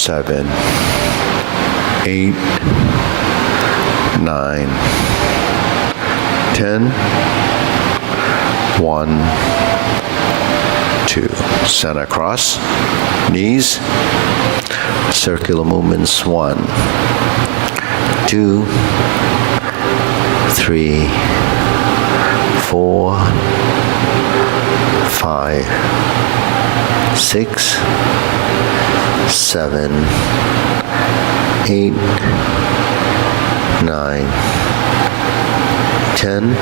7, 8, 9, 10, 1, 2. Center cross, knees, circular movements, 1, 2, 3, 4, 5, 6, 7, 8, 9, 10,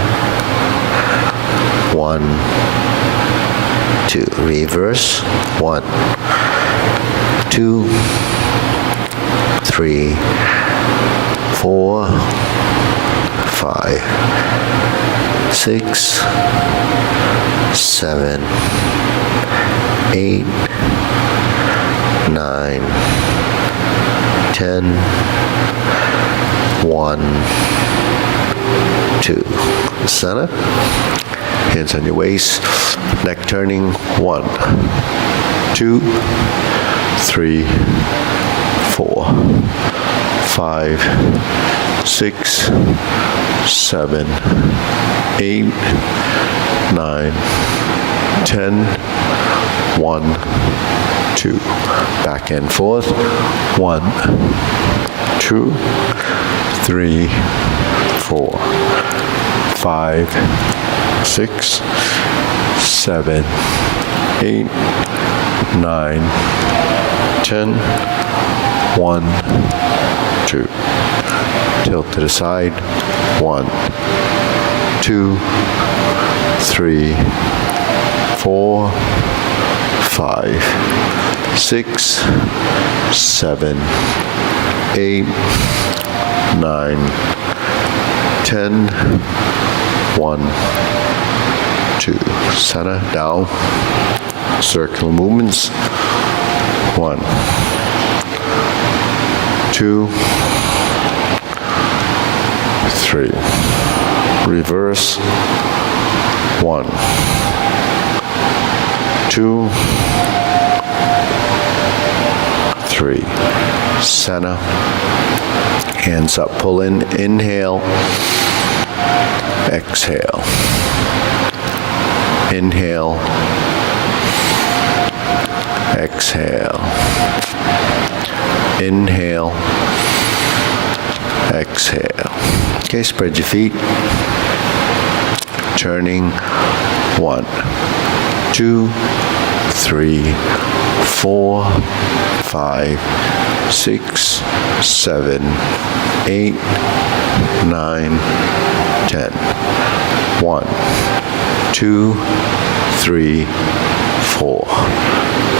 1, 2. Reverse, 1, 2, 3, 4, 5, 6, 7, 8, 9, 10, 1, 2. Center. Hands on your waist. Neck turning. 1, 2, 3, 4, 5, 6, 7, 8, 9, 10, 1, 2. Back and forth. 1, 2, 3, 4, 5, 6, 7, 8, 9, 10, 1, 2. Tilt to the side. 1, 2, 3, 4, 5, 6, 7, 8, 9, 10, 1, 2. Center, down, circular movements. 1, 2, 3. Reverse. 1, 2, 3. Center. Hands up, pull in, inhale, exhale. Inhale, exhale. Inhale, exhale. Okay, spread your feet. Turning. 1, 2, 3, 4, 5, 6, 7, 8, 9, 10. 1, 2, 3, 4,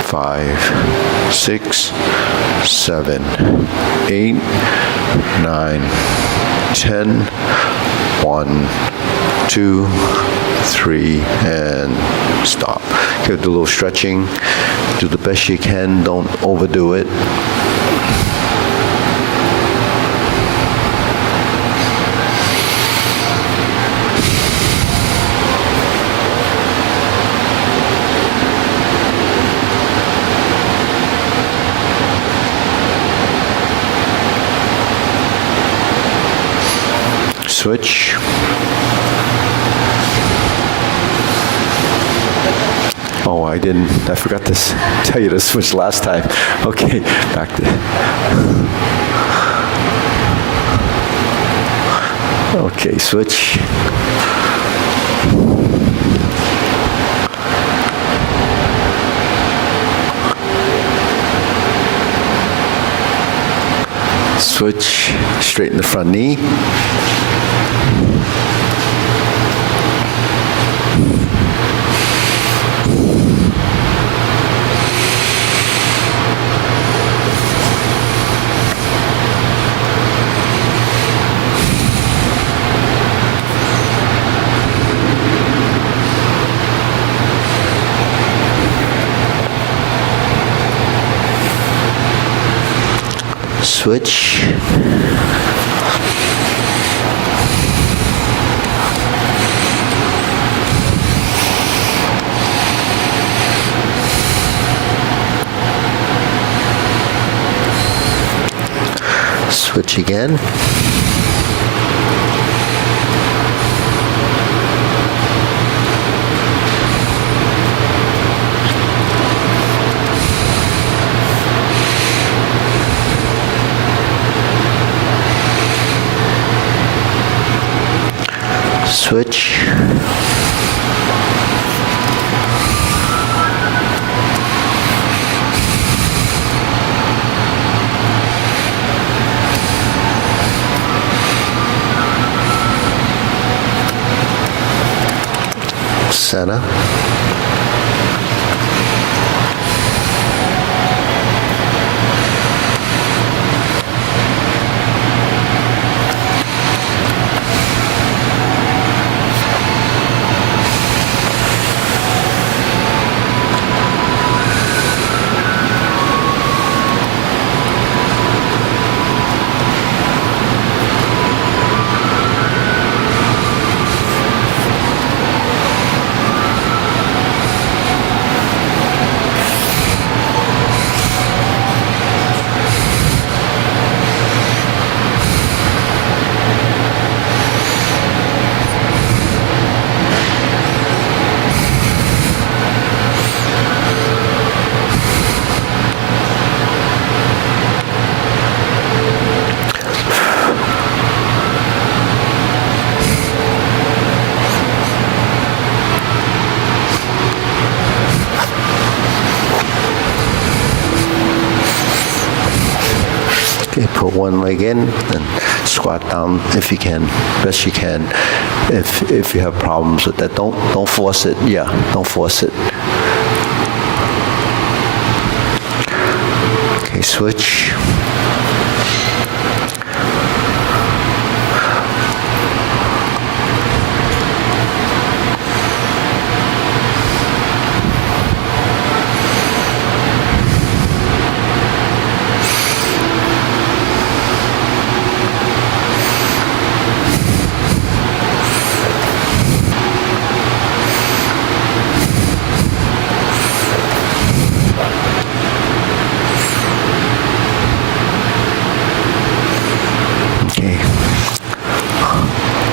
5, 6, 7, 8, 9, 10. 1, 2, 3, and stop. Okay, do a little stretching. Do the best you can. Don't overdo it. Switch. Oh, I forgot to tell you to switch last time. Okay, back to. Okay, switch. Switch, straighten the front knee. Switch. Switch again. Switch. Center. Okay, put one leg in and squat down if you can, best you can. If you have problems with that, don't force it. Yeah, don't force it. Okay, switch.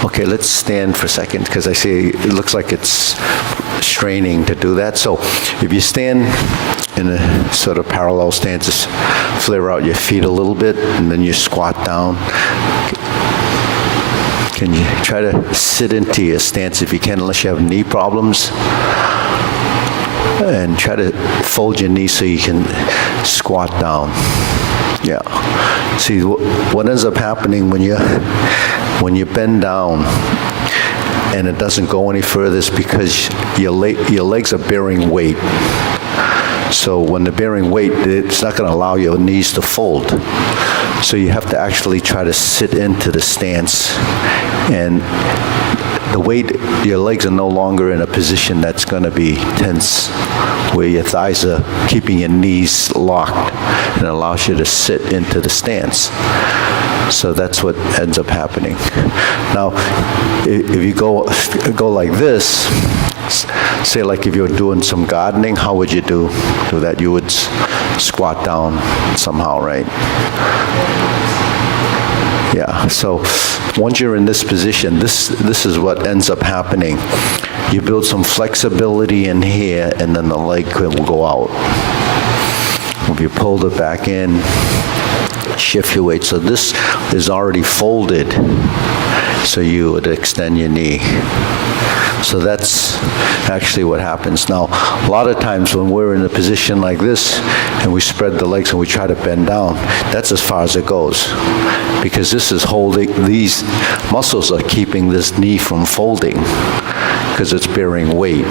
Okay, let's stand for a second because I see it looks like it's straining to do that. So if you stand in a sort of parallel stance, just flare out your feet a little bit and then you squat down. Can you try to sit into your stance if you can, unless you have knee problems? And try to fold your knees so you can squat down. Yeah. See, what ends up happening when you bend down and it doesn't go any further is because your legs are bearing weight. So when they're bearing weight, it's not going to allow your knees to fold. So you have to actually try to sit into the stance, and the weight, your legs are no longer in a position that's going to be tense, where your thighs are keeping your knees locked, and it allows you to sit into the stance. So that's what ends up happening. Now, if you go like this, say like if you're doing some gardening, how would you do that? You would squat down somehow, right? Yeah, so once you're in this position, this is what ends up happening. You build some flexibility in here, and then the leg will go out. If you pulled it back in, shift your weight. So this is already folded, so you would extend your knee. So that's actually what happens. Now, a lot of times when we're in a position like this and we spread the legs and we try to bend down, that's as far as it goes. Because this is holding, these muscles are keeping this knee from folding because it's bearing weight.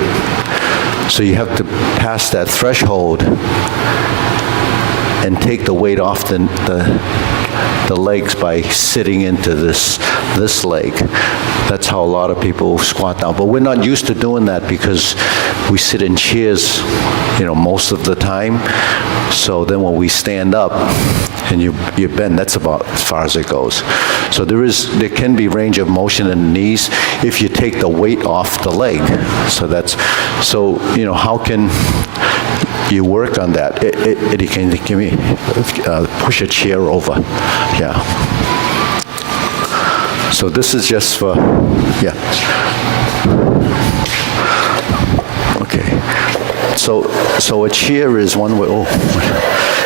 So you have to pass that threshold and take the weight off the legs by sitting into this leg. That's how a lot of people squat down. But we're not used to doing that because we sit in chairs, most of the time. So then when we stand up and you bend, that's about as far as it goes. So there can be range of motion in the knees if you take the weight off the leg. So how can you work on that, Eddie, can you give me, push a chair over, yeah. So this is just for, yeah. Okay. So a chair is one way,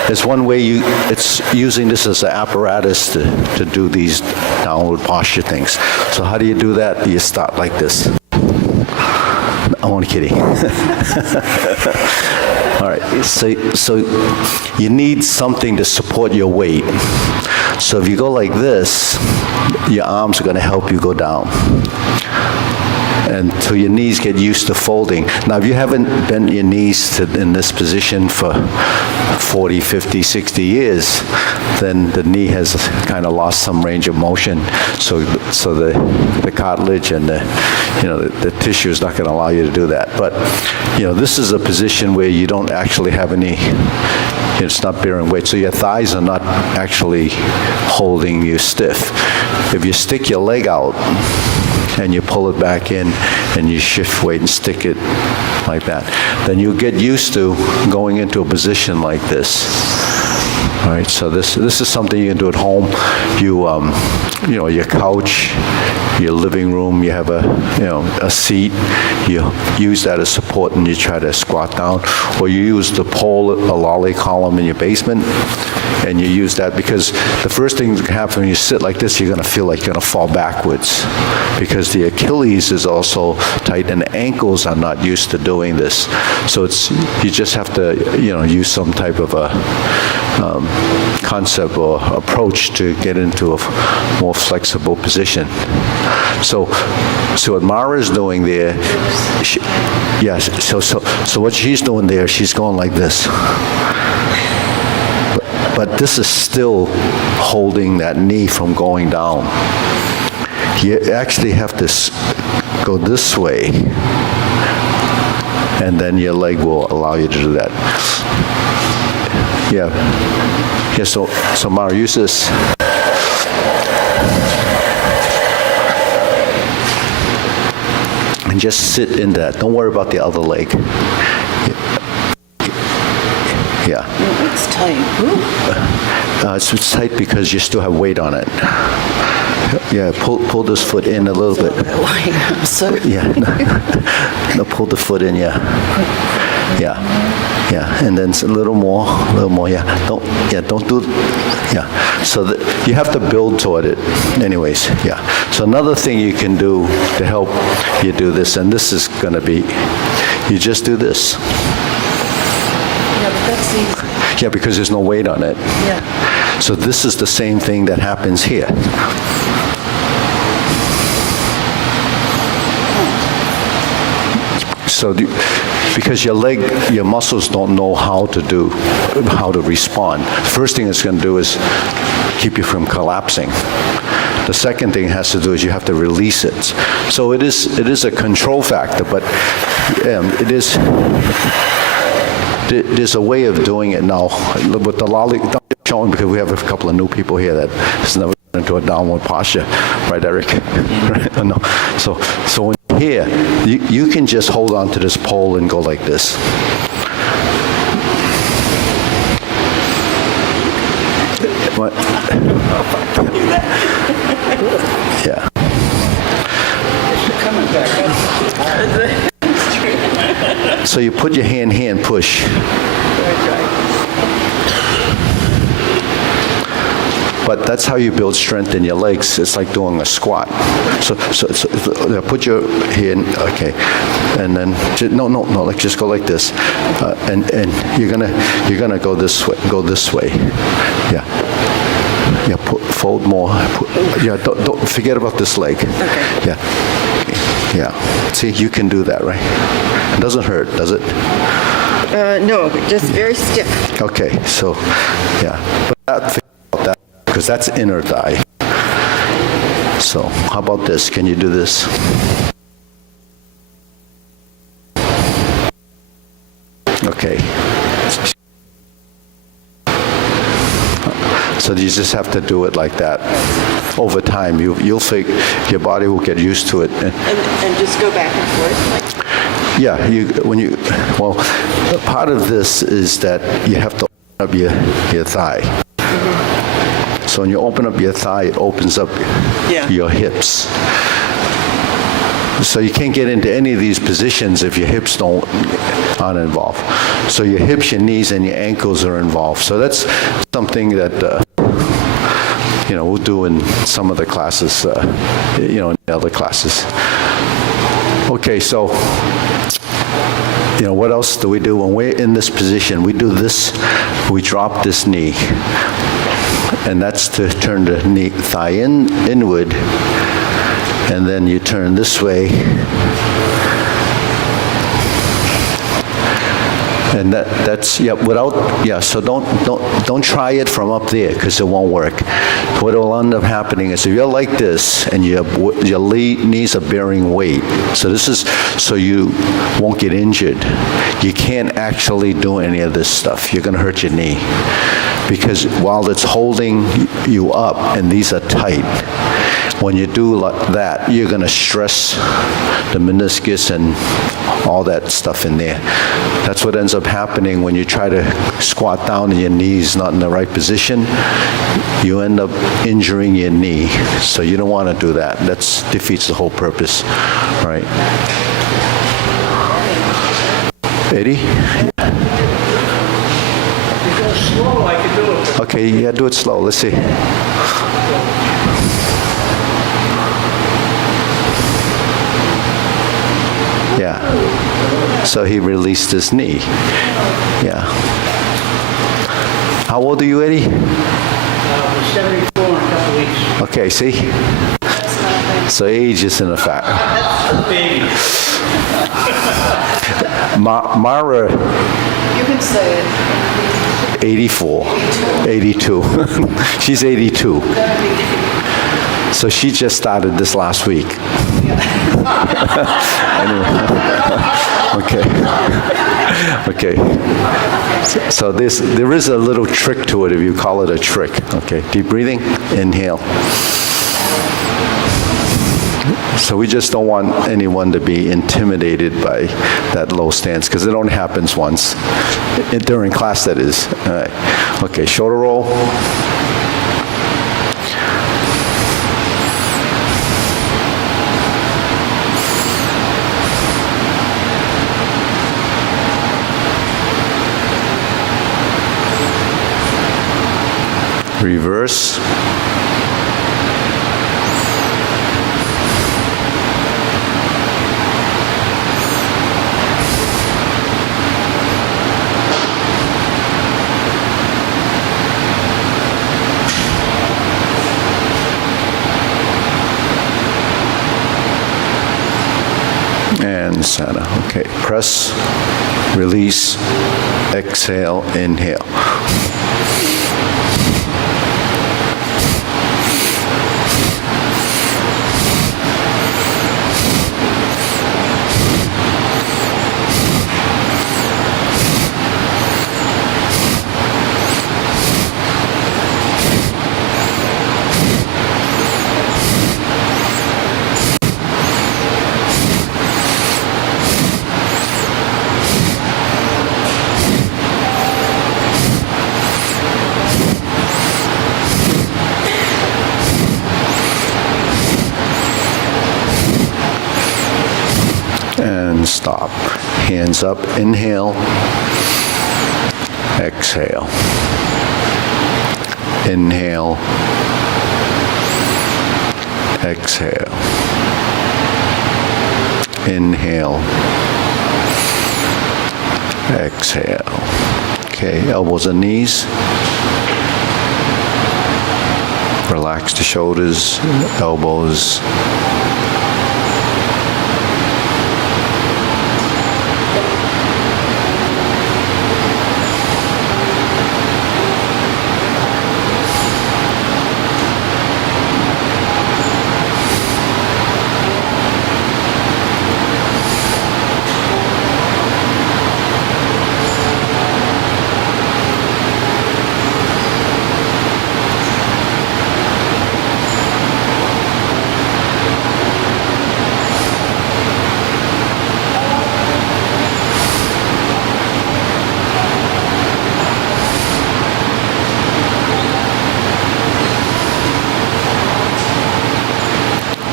it's one way it's using this as an apparatus to do these downward posture things. So how do you do that? You start like this. I'm only kidding. All right, so you need something to support your weight. So if you go like this, your arms are going to help you go down. And so your knees get used to folding. Now, if you haven't bent your knees in this position for 40, 50, 60 years, then the knee has kind of lost some range of motion. So the cartilage and the tissue is not going to allow you to do that. But, this is a position where you don't actually have any, it's not bearing weight. So your thighs are not actually holding you stiff. If you stick your leg out, and you pull it back in, and you shift weight and stick it like that, then you get used to going into a position like this. All right, so this is something you can do at home. Your couch, your living room, you have a seat, you use that as support and you try to squat down, or you use the pole, a lolly column in your basement, and you use that, because the first thing that happens when you sit like this, you're going to feel like you're going to fall backwards, because the Achilles is also tight and the ankles are not used to doing this. So you just have to use some type of a concept or approach to get into a more flexible position. So what Mara's doing there, so what she's doing there, she's going like this. But this is still holding that knee from going down. You actually have to go this way, and then your leg will allow you to do that. Yeah, so Mara, use this. And just sit in that. Don't worry about the other leg. Yeah. It's tight. It's tight because you still have weight on it. Yeah, pull this foot in a little bit. I'm sorry. Yeah, no, pull the foot in, yeah. Yeah, and then a little more, yeah. Don't do, yeah. So you have to build toward it anyways, yeah. So another thing you can do to help you do this, and this is going to be, you just do this. Yeah, but that's easy. Yeah, because there's no weight on it. Yeah. So this is the same thing that happens here. So because your muscles don't know how to respond. The first thing it's going to do is keep you from collapsing. The second thing it has to do is you have to release it. So it is a control factor, but there's a way of doing it now. With the lolly, showing because we have a couple of new people here that has never gone into a downward posture, right, Eric? No. So when you're here, you can just hold on to this pole and go like this. What? Yeah. Coming back up. So you put your hand here and push. But that's how you build strength in your legs. It's like doing a squat. So put your hand, okay, and then no, like just go like this, and you're gonna go this way, yeah. Yeah, fold more. Don't forget about this leg. Okay. Yeah. See, you can do that, right? It doesn't hurt, does it? No, just very stiff. Okay, so yeah, but forget about that because that's inner thigh. So how about this? Can you do this? Okay. So you just have to do it like that. Over time, you'll think your body will get used to it. And just go back and forth? Yeah, well, part of this is that you have to open up your thigh. So when you open up your thigh, it opens up your hips. So you can't get into any of these positions if your hips aren't involved. So your hips, your knees, and your ankles are involved. So that's something that we'll do in some of the classes, in the other classes. Okay, so what else do we do when we're in this position? We do this. We drop this knee, and that's to turn the thigh inward. And then you turn this way, and so don't try it from up there because it won't work. What will end up happening is if you're like this and your knees are bearing weight, so you won't get injured. You can't actually do any of this stuff. You're going to hurt your knee because while it's holding you up and these are tight, when you do like that, you're going to stress the meniscus and all that stuff in there. That's what ends up happening when you try to squat down and your knee's not in the right position. You end up injuring your knee. So you don't want to do that. That defeats the whole purpose, right? Eddie? You go slow, I can do it. Okay, yeah, do it slow. Let's see. Yeah. So he released his knee. Yeah. How old are you, Eddie? 74 in a couple weeks. Okay, see? So age isn't a factor. Baby. Mara, You can say it. 84, 82. She's 82. So she just started this last week. Anyway. Okay. So there is a little trick to it if you call it a trick. Okay, deep breathing, inhale. So we just don't want anyone to be intimidated by that low stance because it only happens once, during class that is. All right. Okay, shoulder roll. Reverse. And center. Okay, press, release, exhale, inhale. And stop. Hands up, inhale, exhale. Inhale, exhale. Inhale, exhale. Okay, elbows and knees. Relax the shoulders, elbows.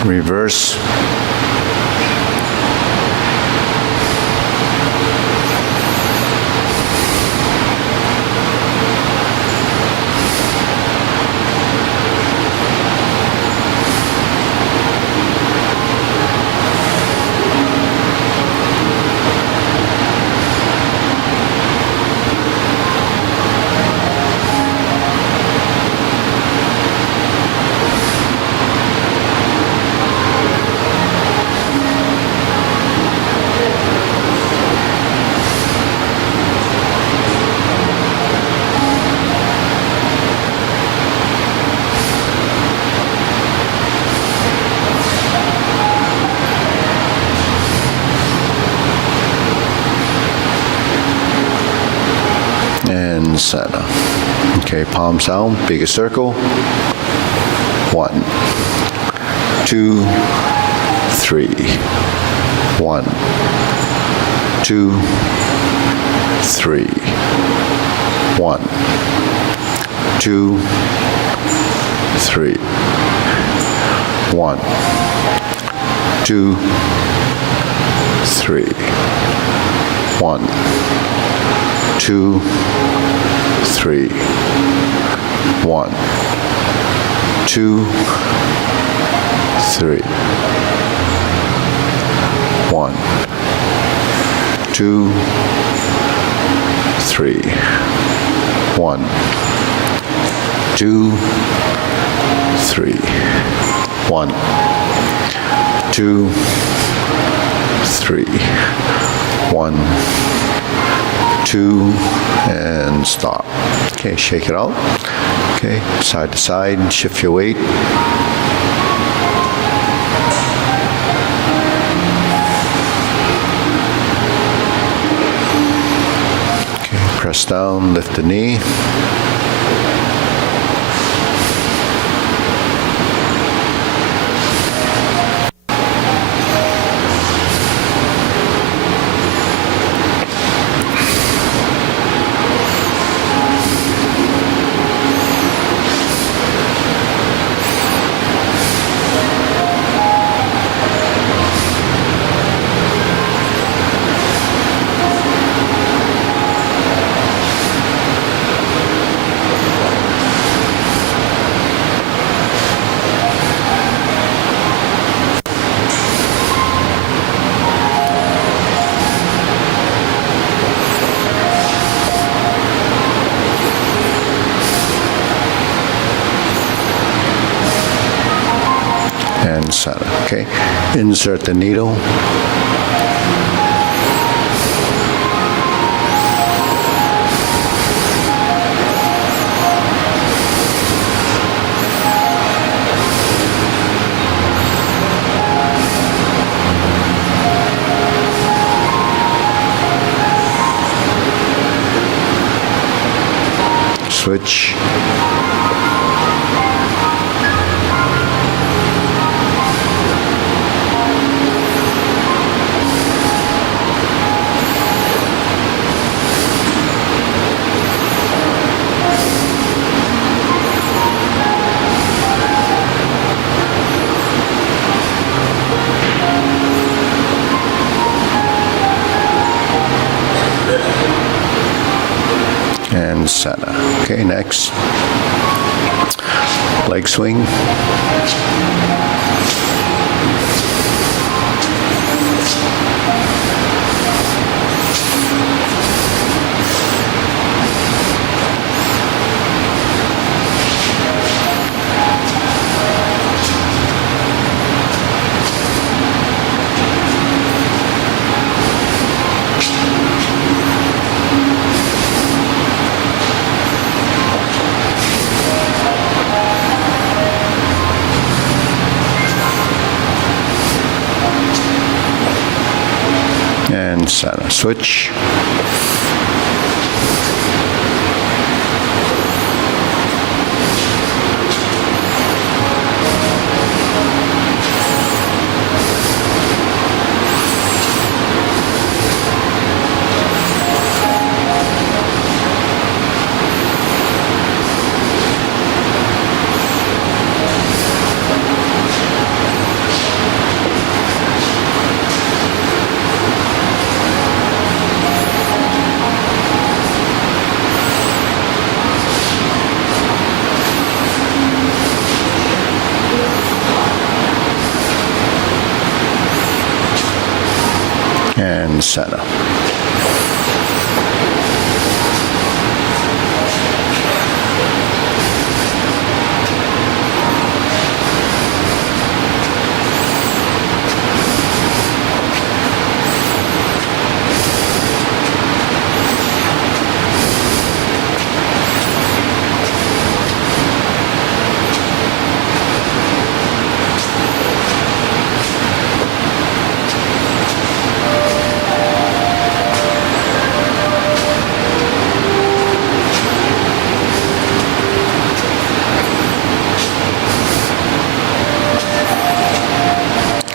reverse. And center. Okay, palms down, bigger circle. 1, 2, 3. 1, 2, 3. 1, 2, 3. 1, 2, 3. 1, 2, 3. 1, 2, 3. 1, 2, 3. 1, 2, 3. 1, 2, 3. 1, 2, and stop. Okay, shake it out. Okay, side to side, shift your weight. Okay, press down, lift the knee. And center, okay? Insert the needle. Switch. And center. Okay, next. Leg swing. And center. Switch. and center.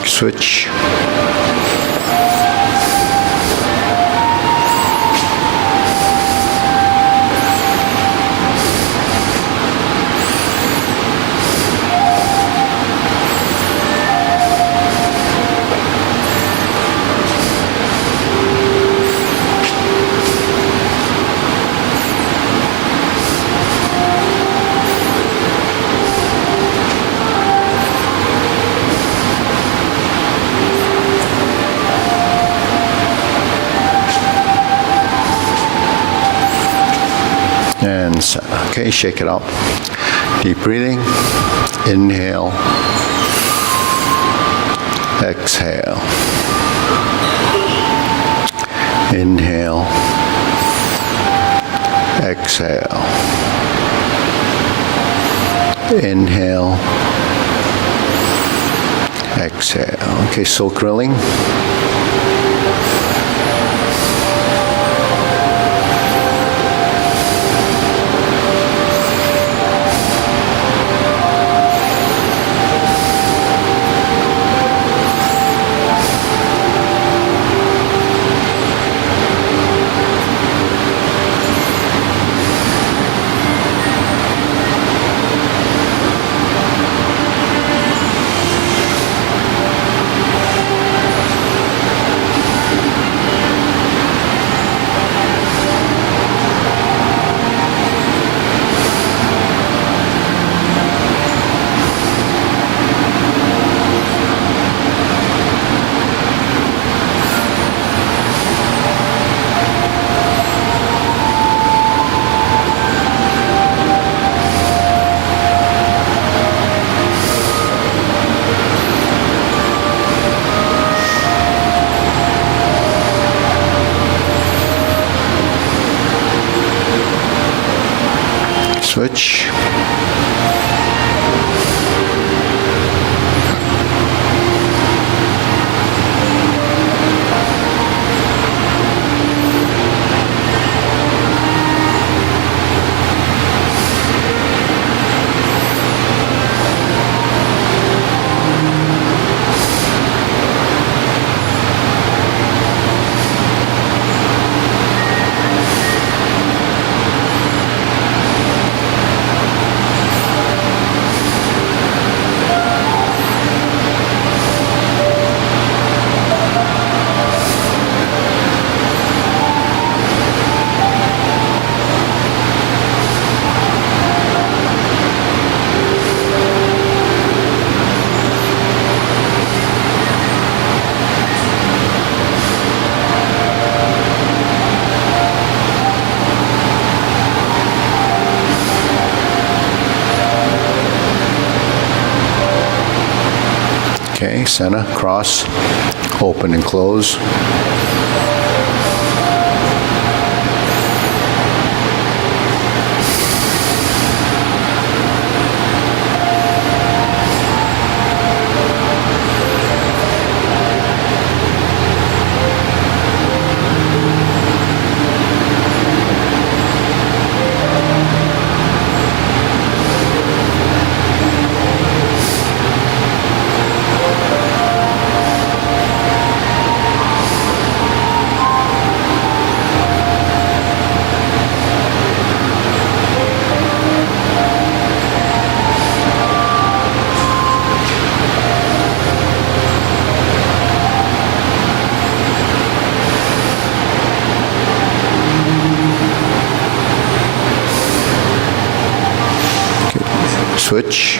Switch. And center. Okay, shake it out. Deep breathing. Inhale. Exhale. Inhale. Exhale. Inhale. Exhale. Okay, so grilling. Switch. Okay, center, cross, open and close. Switch.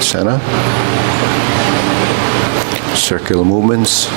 Center. Circular movements.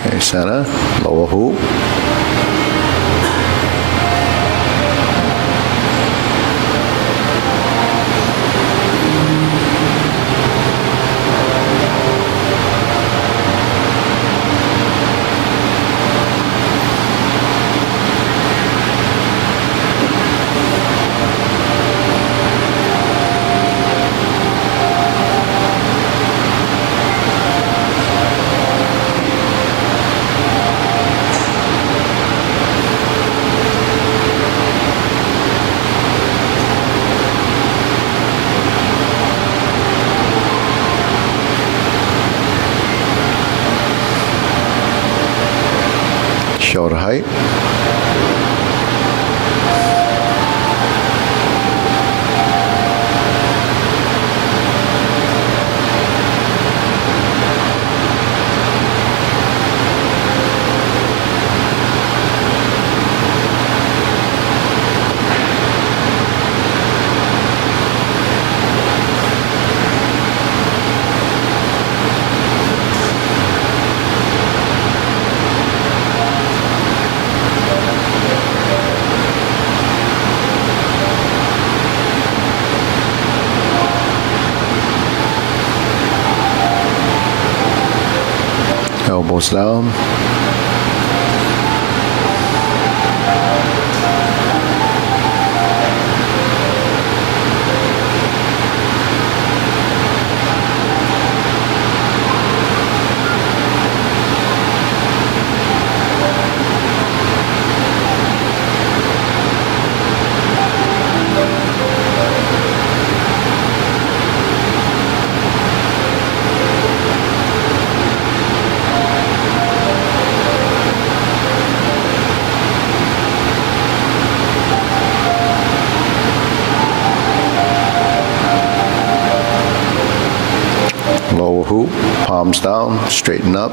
Okay, center, lower hoop. Shoulder height. Elbows down. Lower hoop, palms down, straighten up.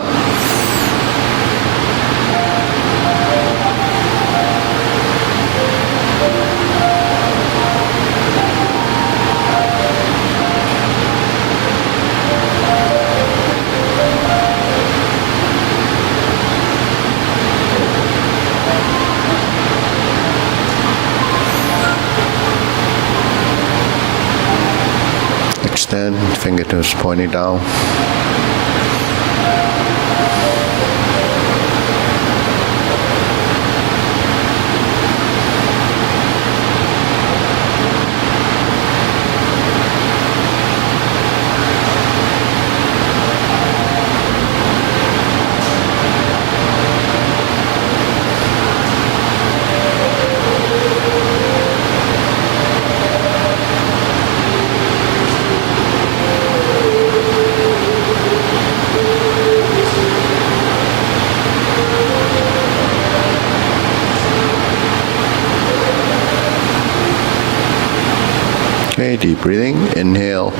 Extend, fingertips pointing down. Okay, deep breathing, inhale.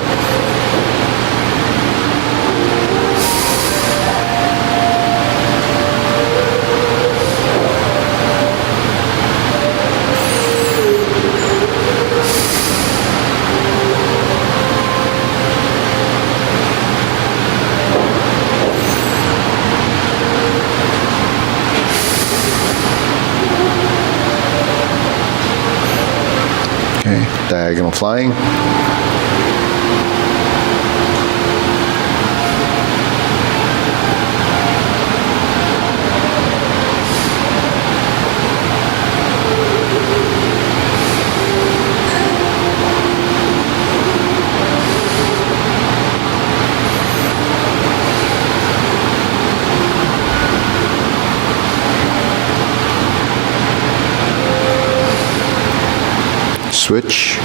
Okay, diagonal flying. switch.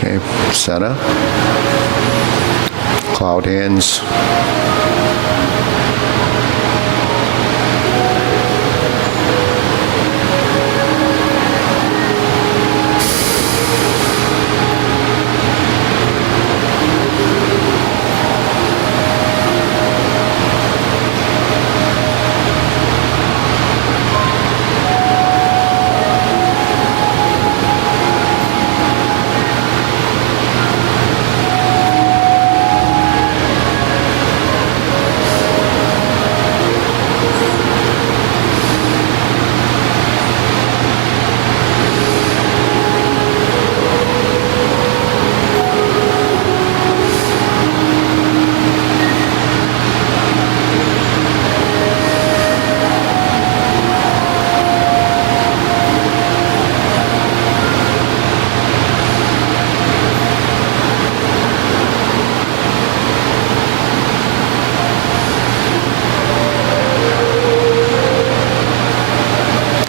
Okay, center. Cloud hands.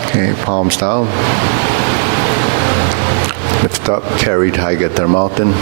Okay, palms down. Lift up, carry tiger to the mountain.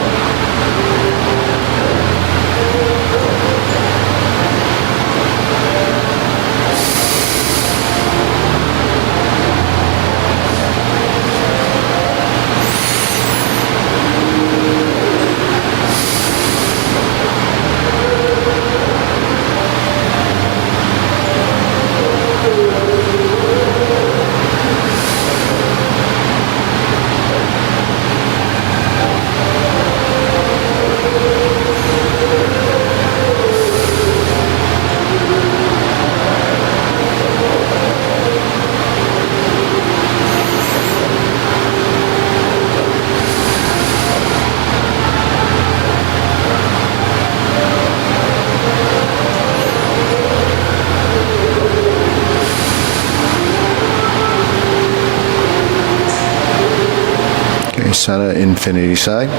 Okay, center infinity side.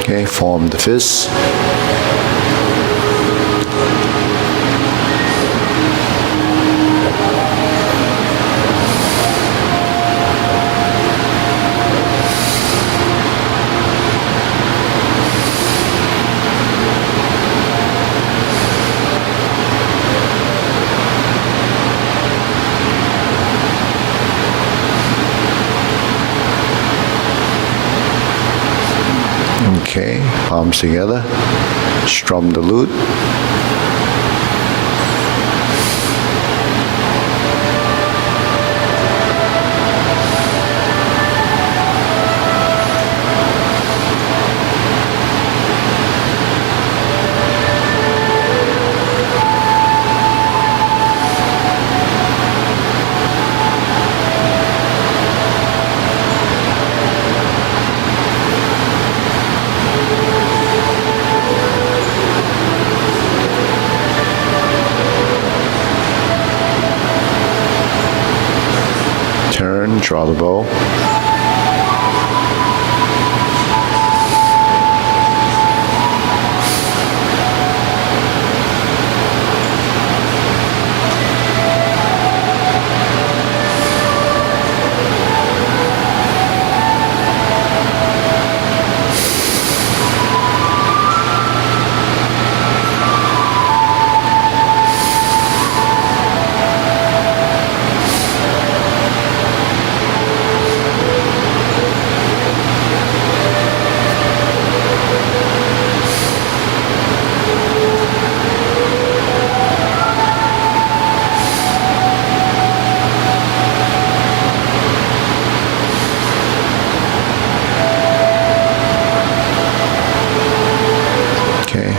Okay, form the fist. Okay, palms together. Strum the lute. Turn, draw the bow.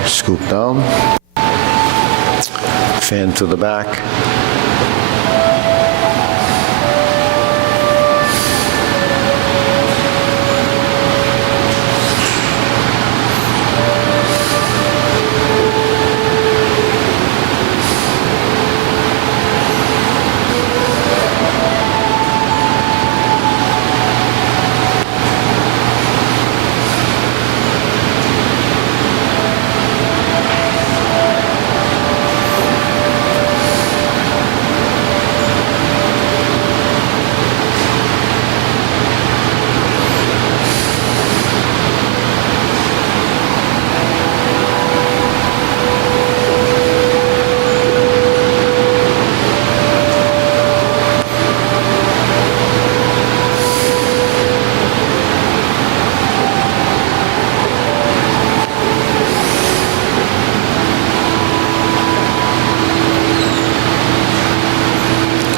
Scoop down. Fan to the back.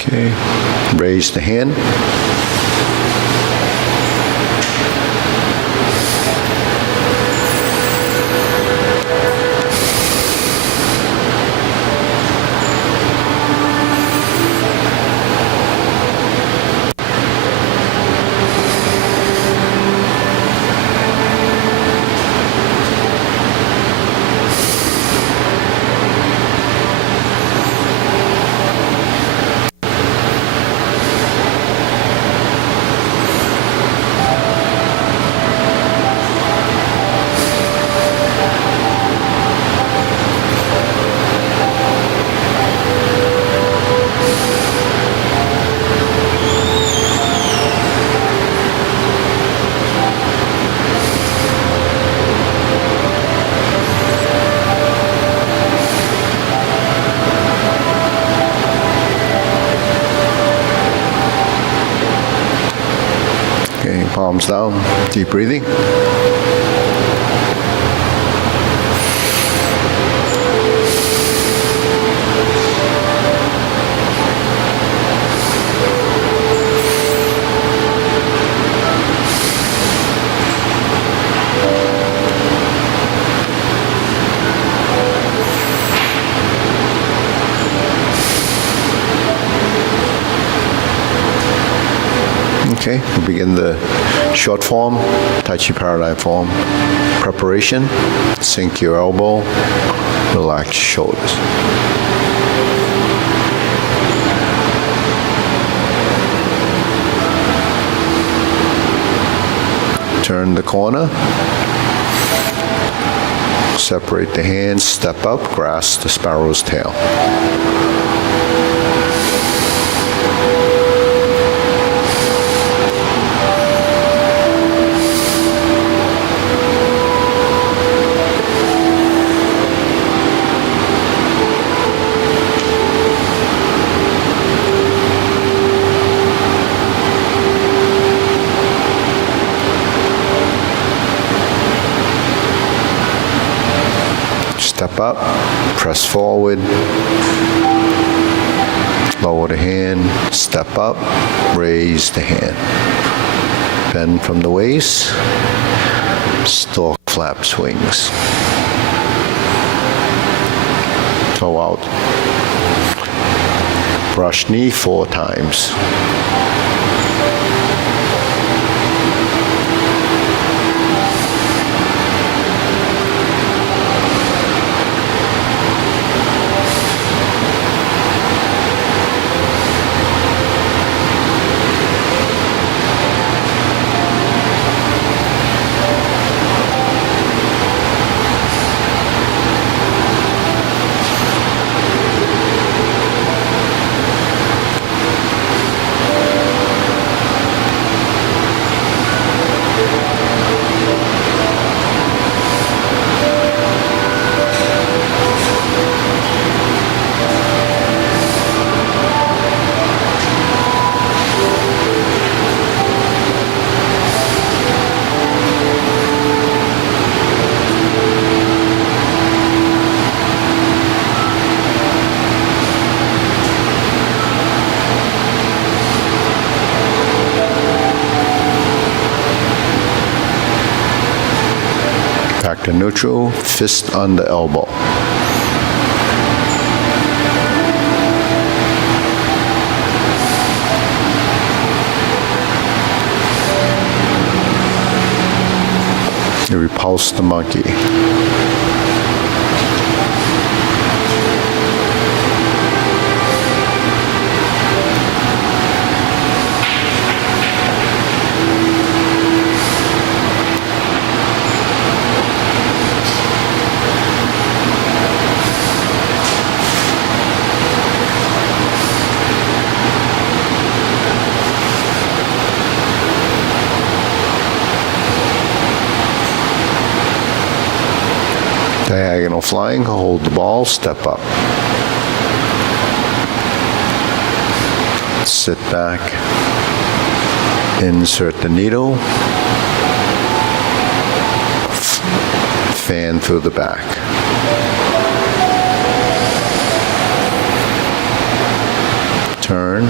Okay, raise the hand. Okay, palms down, deep breathing. Okay, we begin the short form, Tai Chi Paradigm form. Preparation, sink your elbow, relax shoulders. Turn the corner. Separate the hands, step up, grasp the sparrow's tail. Step up, press forward, lower the hand, step up, raise the hand. Bend from the waist, stork flaps wings. Toe out. Brush knee 4 times. Back to neutral, fist on the elbow. You repulse the monkey. Diagonal flying, hold the ball, step up. Sit back, insert the needle, fan through the back. Turn.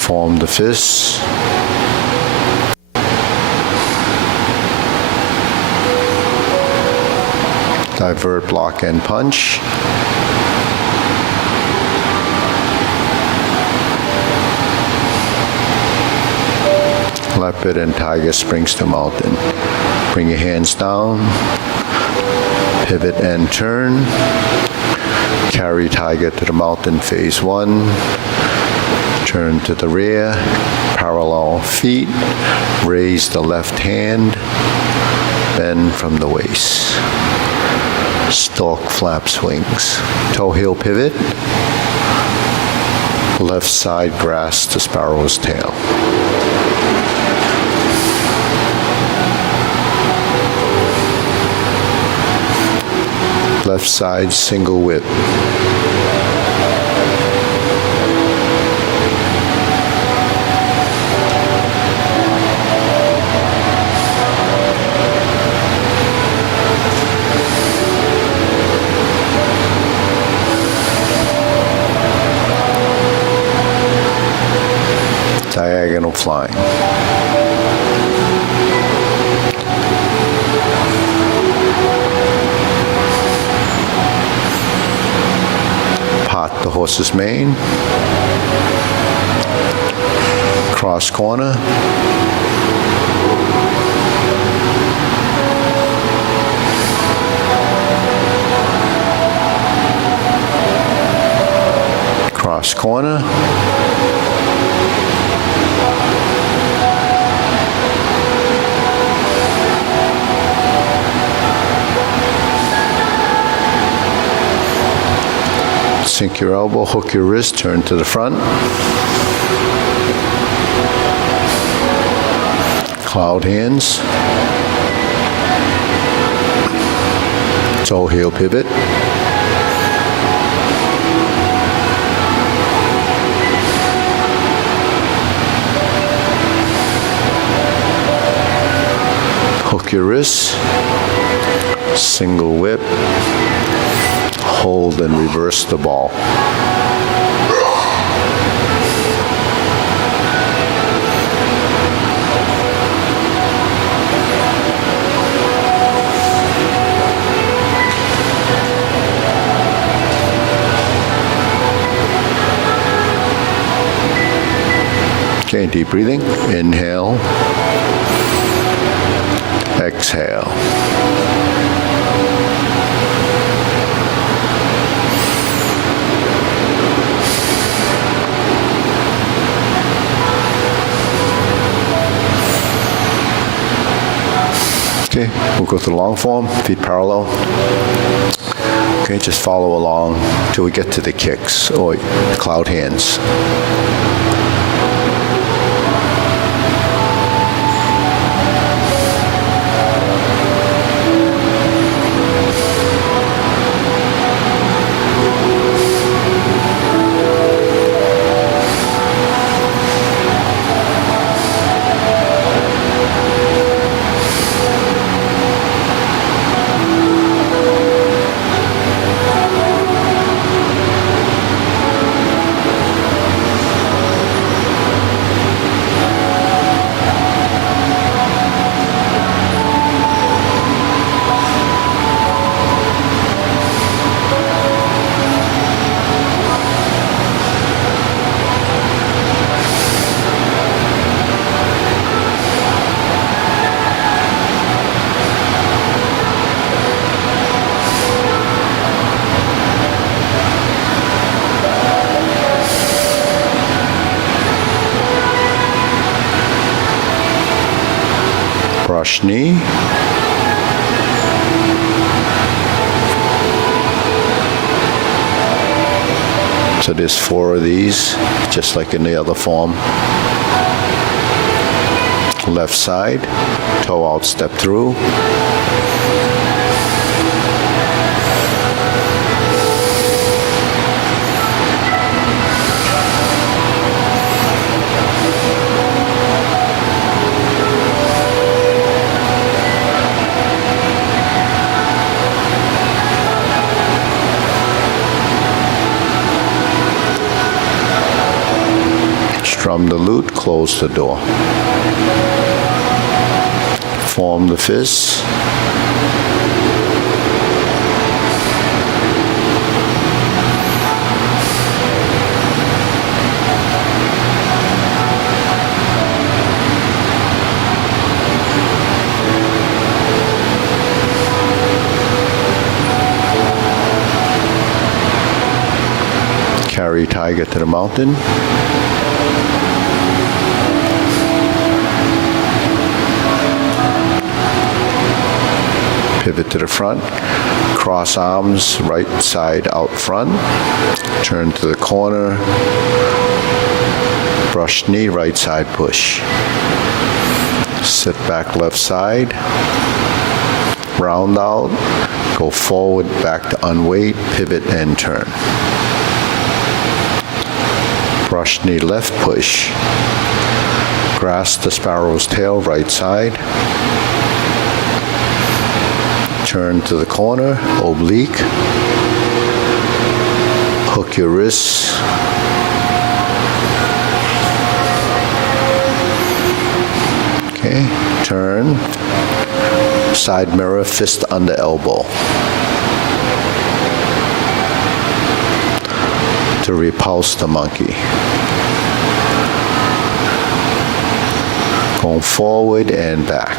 Form the fists. Divert, block, and punch. Leopard and tiger springs to mountain. Bring your hands down. Pivot and turn. Carry tiger to the mountain, phase one. Turn to the rear, parallel feet, raise the left hand, bend from the waist. Stalk, flap, swings. Toe heel pivot, left side grasp the sparrow's tail. Left side single whip. Diagonal flying. Pot the horse's mane. Cross corner. Cross corner. Sink your elbow, hook your wrist, turn to the front. Cloud hands. Toe heel pivot. Hook your wrist. Single whip. Hold and reverse the ball. Okay, deep breathing. Inhale. Exhale. Okay, we'll go through the long form, feet parallel. Okay, just follow along till we get to the kicks or cloud hands. brush knee. So there's 4 of these, just like in the other form. Left side, toe out, step through. Strum the lute, close the door. Form the fists. Carry tiger to the mountain. Pivot to the front, cross arms, right side out front, turn to the corner, brush knee, right side push. Sit back left side, round out, go forward, back to unweight, pivot and turn. Brush knee left push, grasp the sparrow's tail, right side, turn to the corner, oblique, hook your wrists, okay, turn, side mirror, fist under elbow. To repulse the monkey. Going forward and back.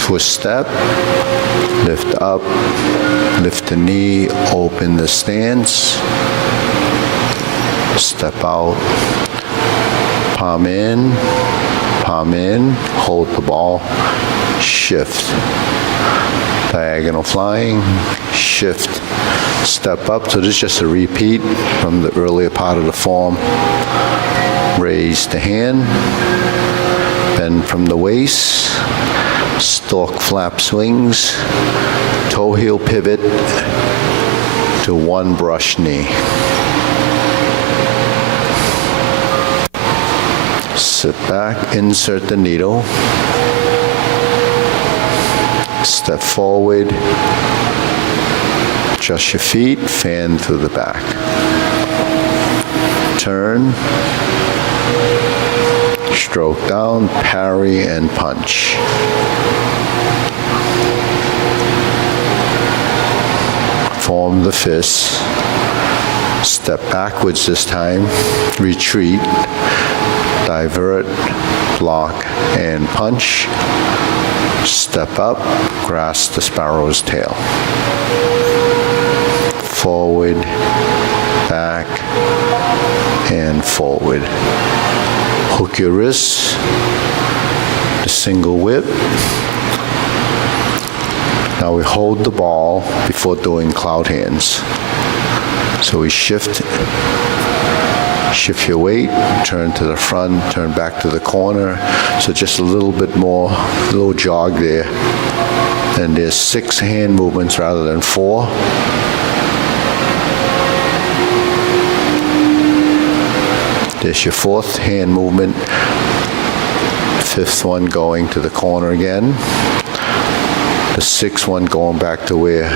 Twist step, lift up, lift the knee, open the stance, step out, palm in, hold the ball, shift, diagonal flying, shift, step up. So this is just a repeat from the earlier part of the form. Raise the hand, bend from the waist, stalk flap swings, toe heel pivot to one brush knee. Sit back, insert the needle, step forward, adjust your feet, fan through the back. Turn, stroke down, parry and punch. Form the fists, step backwards this time, retreat, divert, block, and punch. Step up, grasp the sparrow's tail. Forward, back, and forward. Hook your wrists, the single whip. Now we hold the ball before doing cloud hands. So we shift your weight, turn to the front, turn back to the corner. So just a little bit more, a little jog there. And there's 6 hand movements rather than 4. There's your 4th hand movement, 5th one going to the corner again. The 6th one going back to where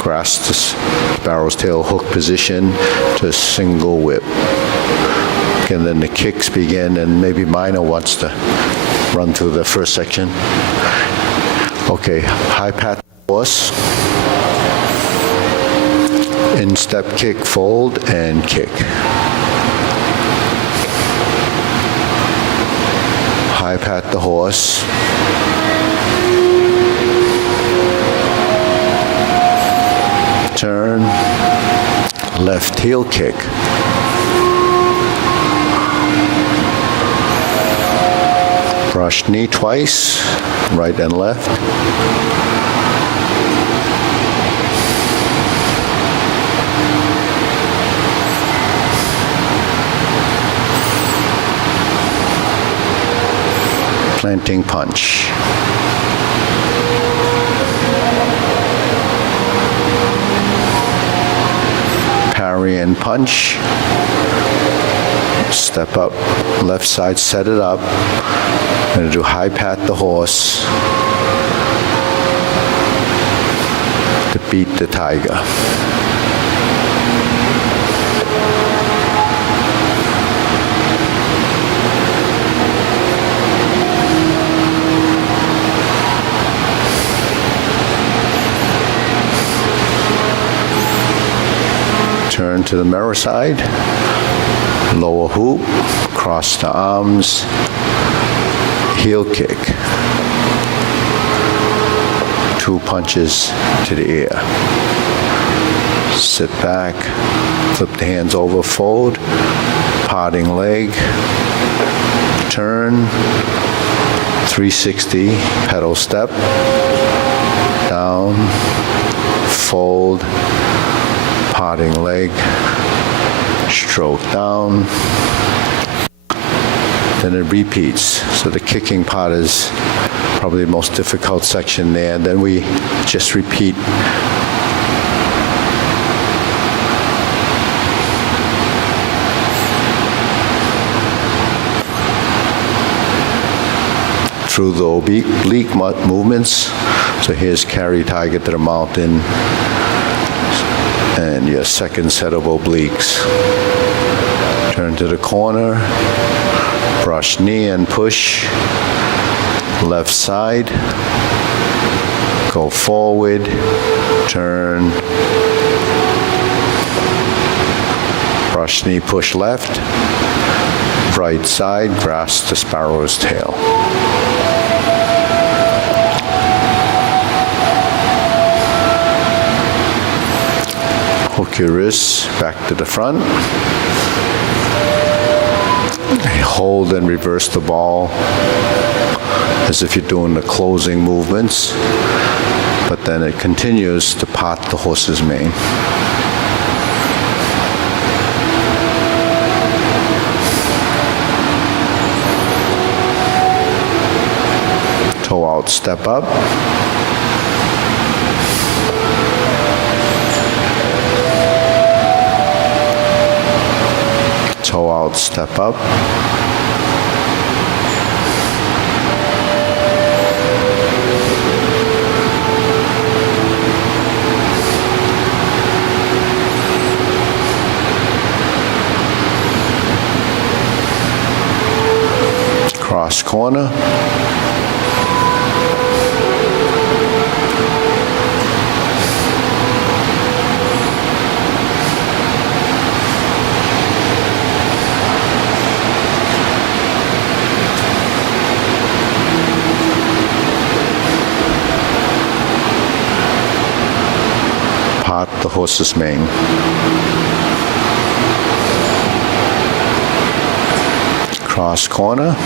grasp the sparrow's tail hook position to single whip. and then the kicks begin, and maybe Minor wants to run through the first section. Okay, high pat horse, instep kick, fold, and kick. High pat the horse. Turn, left heel kick. Brush knee twice, right and left. Planting punch. Parry and punch. Step up, left side, set it up. I'm going to do high pat the horse to beat the tiger. Turn to the mirror side, lower hoop, cross the arms, heel kick. 2 punches to the ear. Sit back, flip the hands over, fold, parting leg, turn, 360, pedal step, down, fold, parting leg, stroke down, then it repeats. So the kicking part is probably the most difficult section there. Then we just repeat through the oblique movements. So here's carry tiger to the mountain, and your second set of obliques. Turn to the corner, brush knee and push, left side, go forward, turn, brush knee, push left, right side, grasp the sparrow's tail. Hook your wrists back to the front. Hold and reverse the ball as if you're doing the closing movements, but then it continues to part the horse's mane. Toe out, step up. Toe out, step up. Cross corner. Part the horse's mane. Cross corner.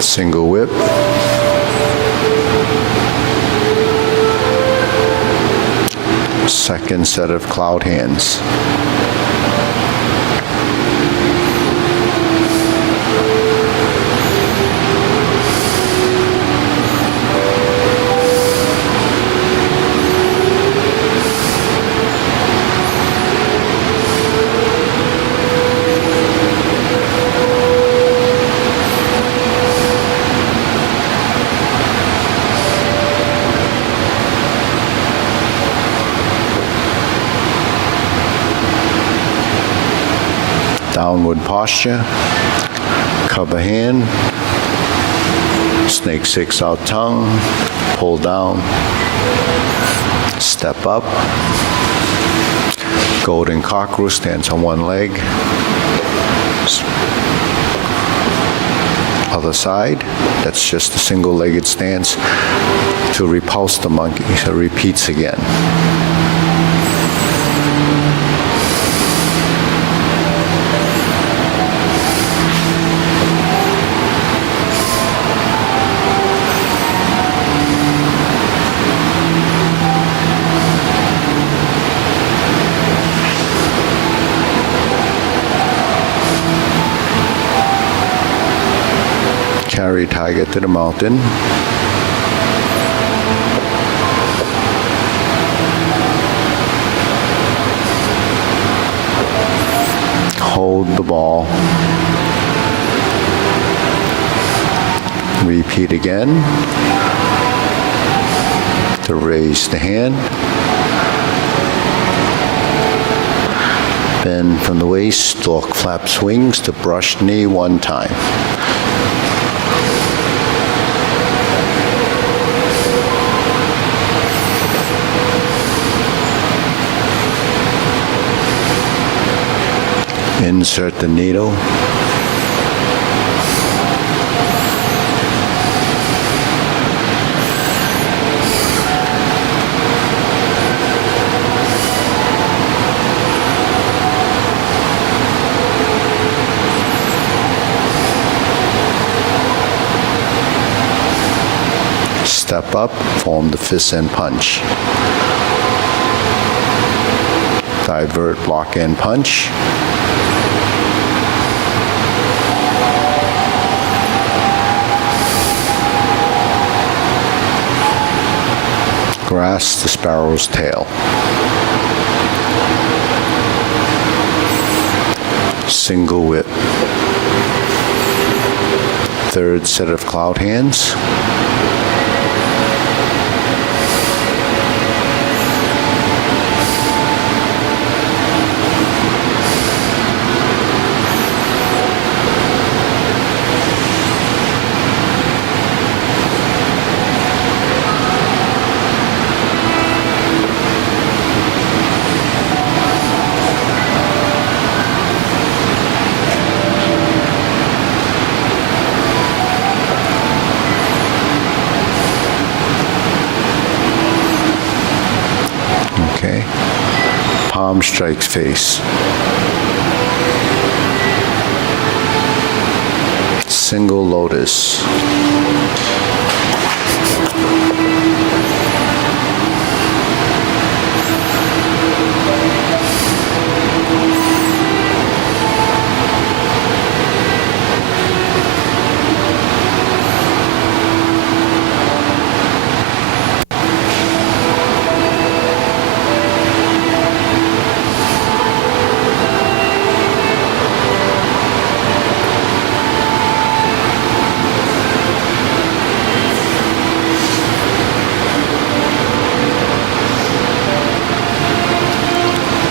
Single whip. Second set of cloud hands. Downward posture, cover hand, snake six out tongue, pull down, step up, golden cockerel, stands on one leg, other side, that's just a single-legged stance to repulse the monkey, so it repeats again. Carry tiger to the mountain. Hold the ball. Repeat again. To raise the hand. Bend from the waist, stork flaps wings to brush knee one time. Insert the needle. Step up, form the fist and punch. Divert, block and punch. Grasp the sparrow's tail. Single whip. Third set of cloud hands. Okay. Palm strikes face. Single lotus.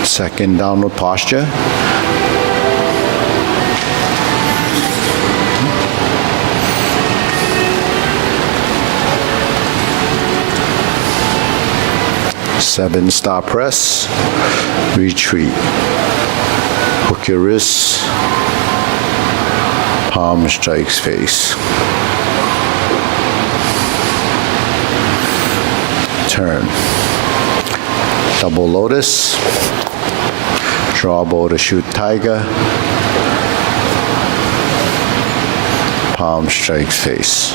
Second downward posture. Seven star press. Retreat. Hook your wrists. Palm strikes face. Turn. Double lotus. Draw bow to shoot tiger. Palm strikes face.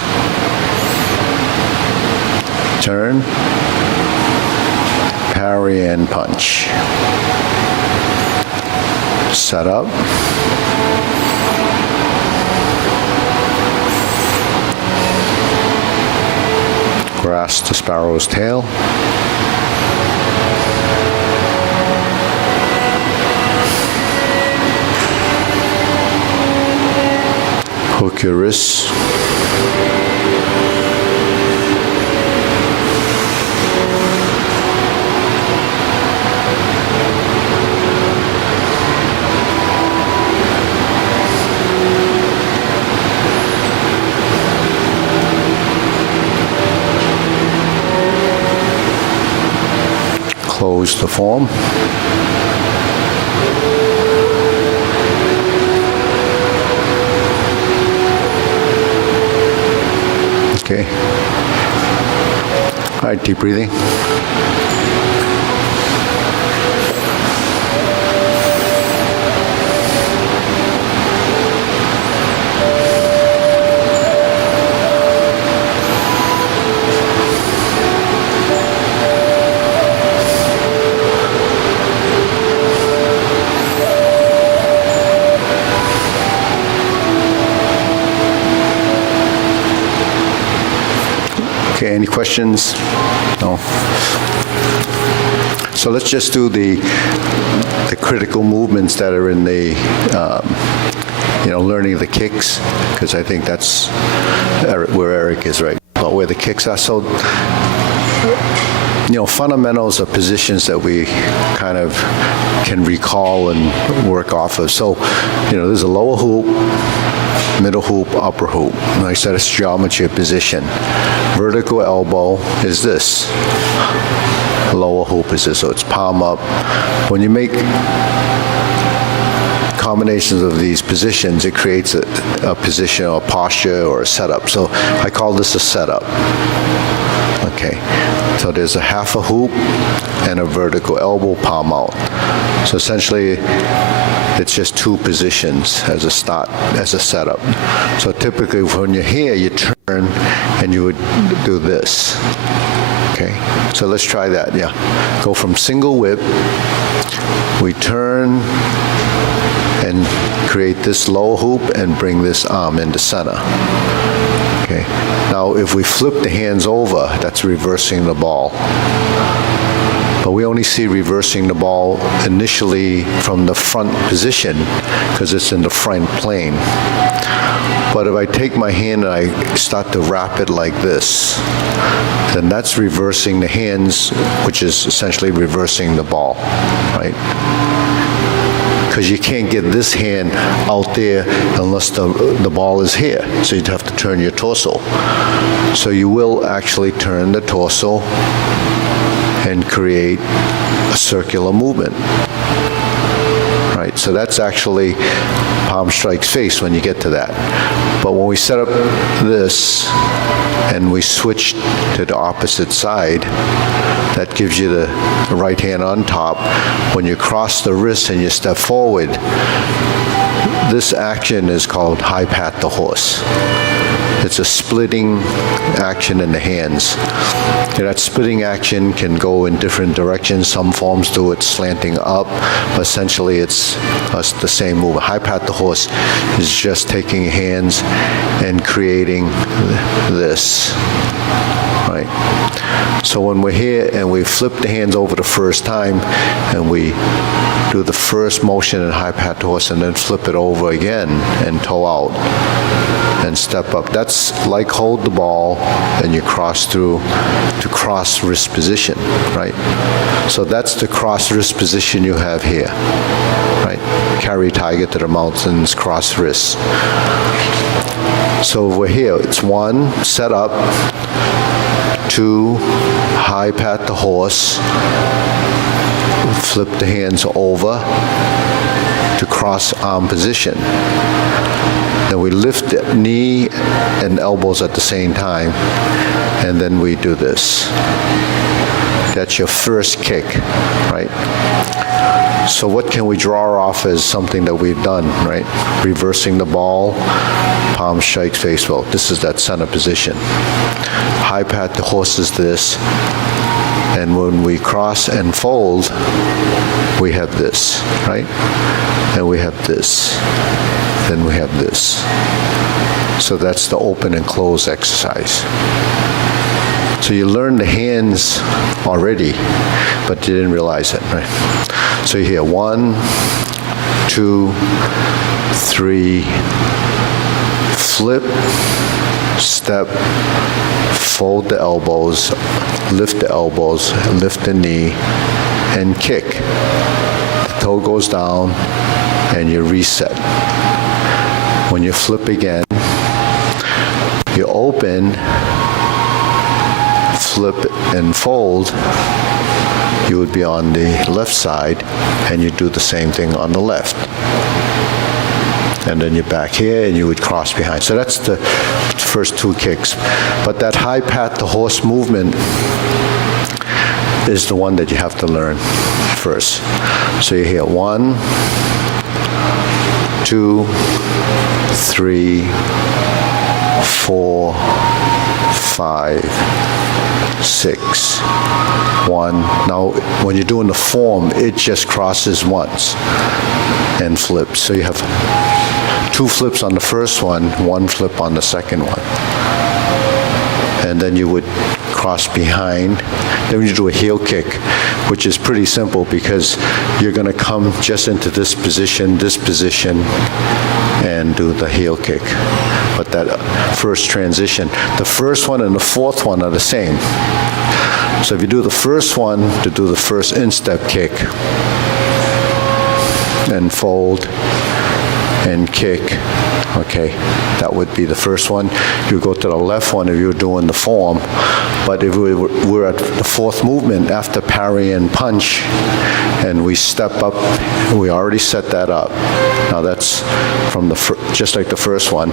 parry and punch. Set up. Grasp the sparrow's tail. Hook your wrists. Close the form. Okay. All right, deep breathing. Okay, any questions? No? So let's just do the critical movements that are in the, learning the kicks, because I think that's where Eric is right about where the kicks are. So, fundamentals are positions that we kind of can recall and work off of. So, there's a lower hoop, middle hoop, upper hoop. And I said it's geometry of position. Vertical elbow is this. Lower hoop is this, so it's palm up. When you make combinations of these positions, it creates a position or a posture or a setup. So I call this a setup. Okay, so there's a half a hoop and a vertical elbow, palm out. So essentially, it's just two positions as a start, as a setup. So typically, when you're here, you turn and you would do this. Okay, so let's try that, yeah. Go from single whip, we turn and create this low hoop and bring this arm into center. Okay, now if we flip the hands over, that's reversing the ball. But we only see reversing the ball initially from the front position because it's in the front plane. But if I take my hand and I start to wrap it like this, then that's reversing the hands, which is essentially reversing the ball, right? Because you can't get this hand out there unless the ball is here. So you'd have to turn your torso. So you will actually turn the torso and create a circular movement. Right, so that's actually palm strikes face when you get to that. But when we set up this and we switch to the opposite side, that gives you the right hand on top. When you cross the wrist and you step forward, this action is called high pat the horse. It's a splitting action in the hands. That splitting action can go in different directions. Some forms do it slanting up, but essentially it's the same move. High pat the horse is just taking hands and creating this, right? So when we're here and we flip the hands over the first time and we do the first motion in high pat the horse and then flip it over again and toe out and step up. That's like hold the ball and you cross through to cross wrist position, right? So that's the cross wrist position you have here, right? Carry tiger to the mountains, cross wrists. So we're here, it's one, set up, two, high pat the horse, flip the hands over to cross arm position. Then we lift the knee and elbows at the same time, and then we do this. That's your first kick, right? So what can we draw off as something that we've done, right? Reversing the ball, palm strikes face. Well, this is that center position. High pat the horse is this. And when we cross and fold, we have this, right? And we have this. Then we have this. So that's the open and close exercise. So you learn the hands already, but you didn't realize it, right? So you hear 1, 2, 3, flip, step, fold the elbows, lift the knee, and kick. The toe goes down, and you reset. When you flip again, you open, flip and fold, you would be on the left side, and you do the same thing on the left. And then you're back here, and you would cross behind. So that's the first 2 kicks. But that high pat the horse movement is the one that you have to learn first. So you hear 1, 2, 3, 4, 5, 6, 1. Now, when you're doing the form, it just crosses once and flips. So you have 2 flips on the first one, 1 flip on the second one. And then you would cross behind. Then you do a heel kick, which is pretty simple because you're going to come just into this position, and do the heel kick. But that first transition, the first one and the fourth one are the same. So if you do the first one, to do the first instep kick, and fold, and kick, okay, that would be the first one. You go to the left one if you're doing the form, but if we're at the fourth movement after parry and punch, and we step up, we already set that up. Now that's from the just like the first one.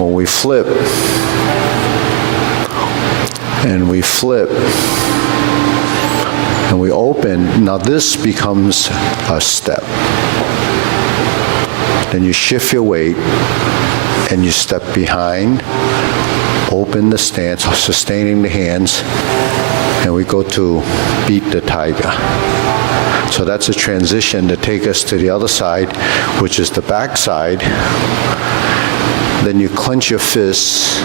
When we flip, and we flip, and we open, now this becomes a step. Then you shift your weight, and you step behind, open the stance, sustaining the hands, and we go to beat the tiger. So that's a transition to take us to the other side, which is the back side. Then you clench your fists.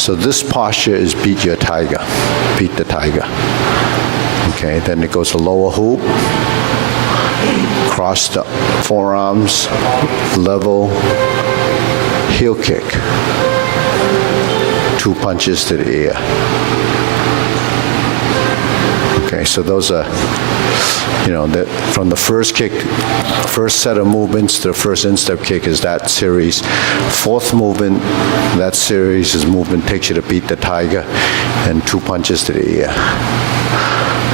So this posture is beat your tiger, beat the tiger. Okay, then it goes to lower hoop, cross the forearms, level, heel kick, 2 punches to the ear. Okay, so those are, from the first kick, first set of movements to the first instep kick is that series. Fourth movement, that series is movement takes you to beat the tiger, and 2 punches to the ear.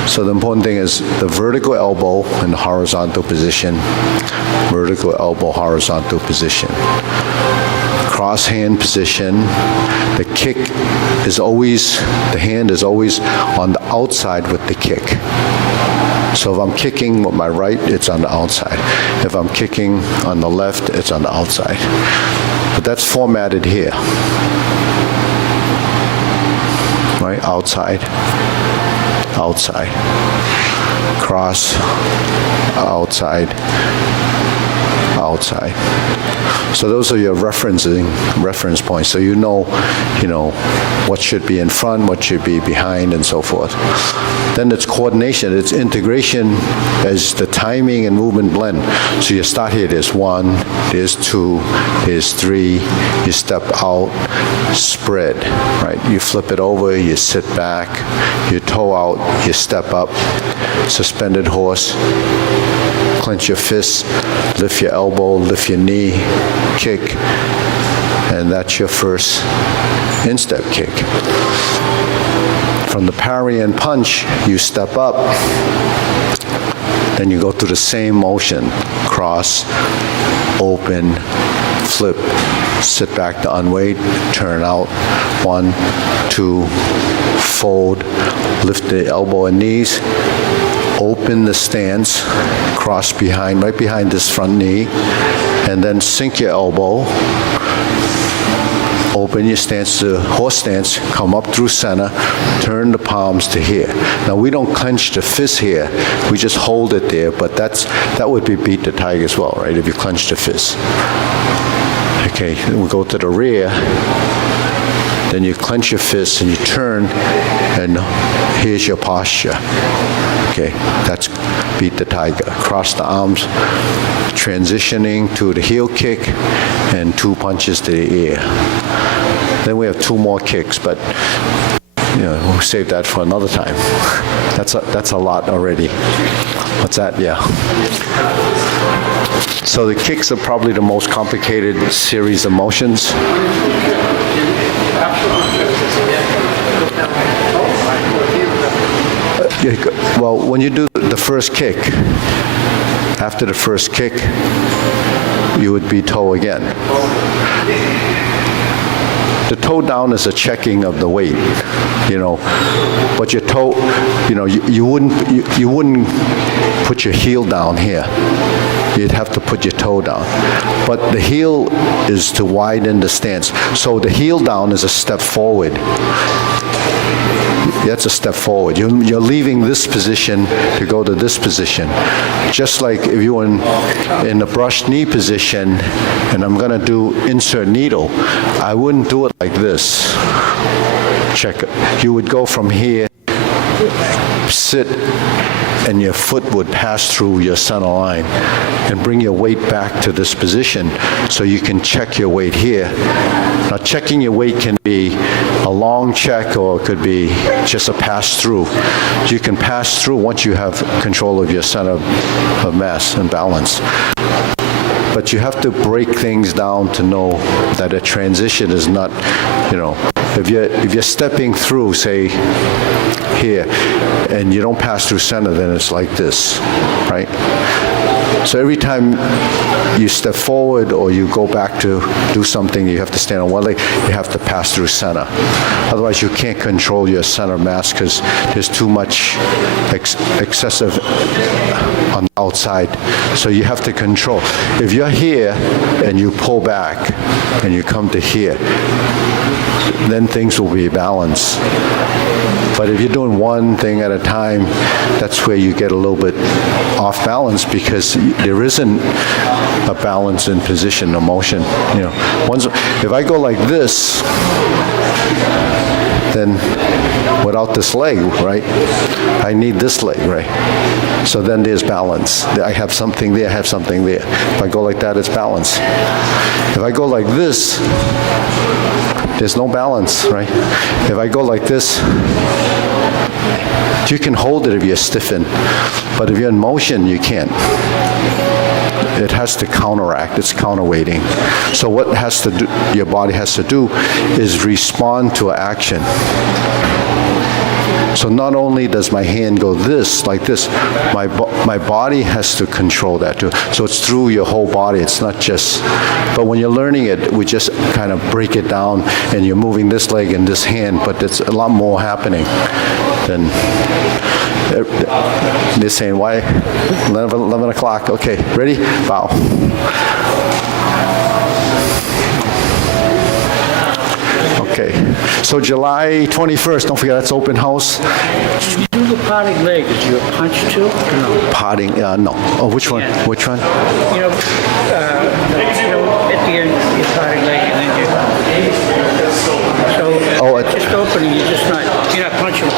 So the important thing is the vertical elbow in the horizontal position, vertical elbow, horizontal position. Cross hand position, the kick is always, the hand is always on the outside with the kick. So if I'm kicking with my right, it's on the outside. If I'm kicking on the left, it's on the outside. But that's formatted here. Right, outside, outside, cross, outside, outside. So those are your reference points. So you know what should be in front, what should be behind, and so forth. Then it's coordination, it's integration as the timing and movement blend. So you start here, there's 1, there's 2, there's 3, you step out, spread, right? You flip it over, you sit back, you toe out, you step up, suspended horse, clench your fists, lift your elbow, lift your knee, kick, and that's your first instep kick. From the parry and punch, you step up, then you go through the same motion, cross, open, flip, sit back to unweight, turn out, 1, 2, fold, lift the elbow and knees, open the stance, cross behind, right behind this front knee, and then sink your elbow, open bring your stance to horse stance, come up through center, turn the palms to here. Now, we don't clench the fist here. We just hold it there, but that would be beat the tiger as well, right, if you clench the fist. Okay, then we go to the rear. Then you clench your fists and you turn, and here's your posture. Okay, that's beat the tiger. Cross the arms, transitioning to the heel kick, and 2 punches to the ear. Then we have 2 more kicks, but we'll save that for another time. That's a lot already. What's that? Yeah. So the kicks are probably the most complicated series of motions. Well, when you do the first kick, after the first kick, you would be toe again. The toe down is a checking of the weight, but your toe, you wouldn't put your heel down here. You'd have to put your toe down. But the heel is to widen the stance. So the heel down is a step forward. That's a step forward. You're leaving this position to go to this position. Just like if you were in the brushed knee position, and I'm going to do insert needle, I wouldn't do it like this. Check it. You would go from here, sit, and your foot would pass through your center line and bring your weight back to this position so you can check your weight here. Now, checking your weight can be a long check or it could be just a pass through. You can pass through once you have control of your center of mass and balance. But you have to break things down to know that a transition is not, if you're stepping through, say, here, and you don't pass through center, then it's like this, right? So every time you step forward or you go back to do something, you have to stand on one leg, you have to pass through center. Otherwise, you can't control your center mass because there's too much excessive on the outside. So you have to control. If you're here and you pull back and you come to here, then things will be balanced. But if you're doing one thing at a time, that's where you get a little bit off balance because there isn't a balance in position or motion. If I go like this, then without this leg, right, I need this leg, right? So then there's balance. I have something there, I have something there. If I go like that, it's balance. If I go like this, there's no balance, right? If I go like this, you can hold it if you're stiffened, but if you're in motion, you can't. It has to counteract, it's counterweighting. So what your body has to do is respond to an action. So not only does my hand go like this, my body has to control that too. So it's through your whole body, it's not just, but when you're learning it, we just kind of break it down and you're moving this leg and this hand, but there's a lot more happening than, they're saying, why? 11 o'clock, okay, ready? Bow. Okay, so July 21st, don't forget, that's open house. When you do the parting leg, is your punch too? Or no? Parting, no. Oh, which one? Yeah. Which one? At the end, your parting leg, and then just opening, you're not punching.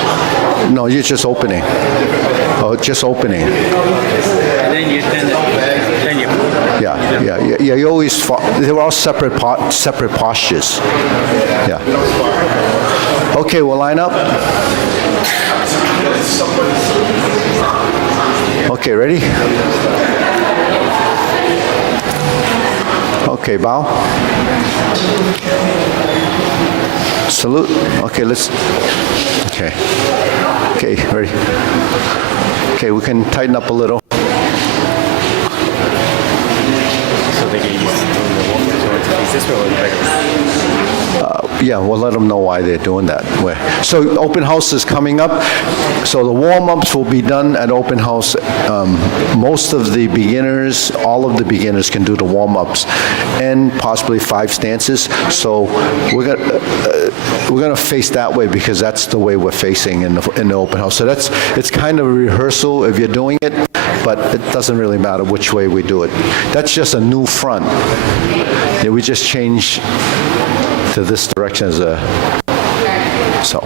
No, you're just opening. Oh, just opening. And then you. Yeah. You always. They're all separate postures. Yeah. Okay, we'll line up. Okay, ready? Okay, bow. Salute. Okay, let's. Okay, ready. Okay, we can tighten up a little. So they get used to doing the walk this way or the back? Yeah, we'll let them know why they're doing that. So open house is coming up. So the warm-ups will be done at open house. Most of the beginners, all of the beginners can do the warm-ups and possibly 5 stances. So we're gonna face that way because that's the way we're facing in the open house. So it's kind of a rehearsal if you're doing it, but it doesn't really matter which way we do it. That's just a new front. Yeah, we just change to this direction as a, so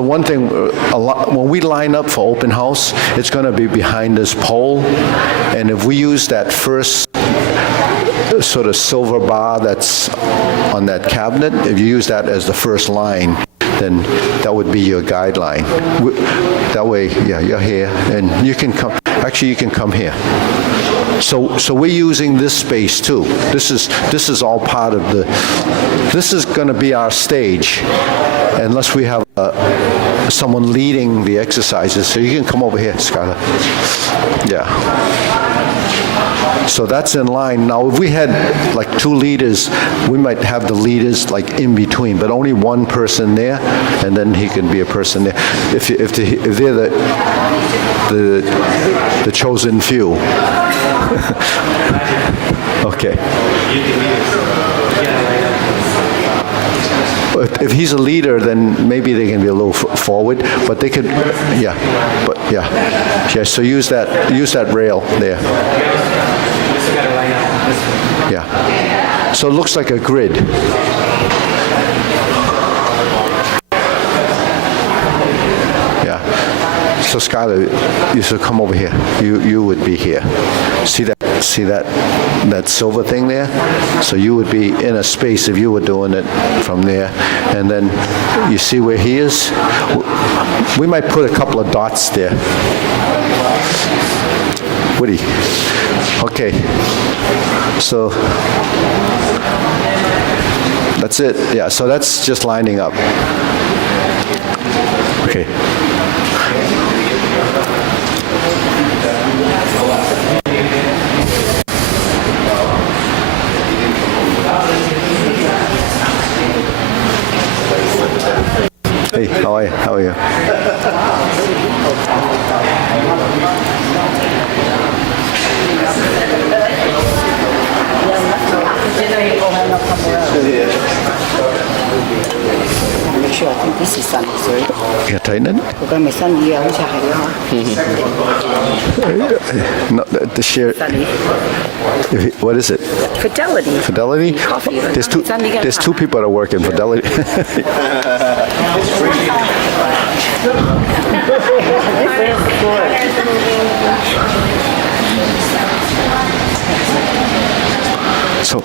one thing, when we line up for open house, it's going to be behind this pole, and if we use that first sort of silver bar that's on that cabinet, if you use that as the first line, then that would be your guideline. That way, yeah, you're here, and you can come, actually you can come here. So we're using this space too. This is all part of this is going to be our stage, unless we have someone leading the exercises. So you can come over here, Skylar. Yeah. So that's in line. Now, if we had like 2 leaders, we might have the leaders like in between, but only one person there, and then he can be a person there. If they're the chosen few. Okay. If he's a leader, then maybe they can be a little forward, but they could, yeah, but yeah. So use that rail there. Yeah. So it looks like a grid. Yeah. So Skylar, you should come over here. You would be here. See that silver thing there? So you would be in a space if you were doing it from there. And then you see where he is? We might put a couple of dots there. Woody. Okay. So that's it. Yeah, so that's just lining up. Okay. Hey, how are you? How are you? Make sure, I think this is sunny, sorry. Yeah, tighten it. 嗰個咪新意啊，好似係啊。No, the share. Sunny. What is it? Fidelity. Fidelity? Coffee. There's two people that work in Fidelity. So,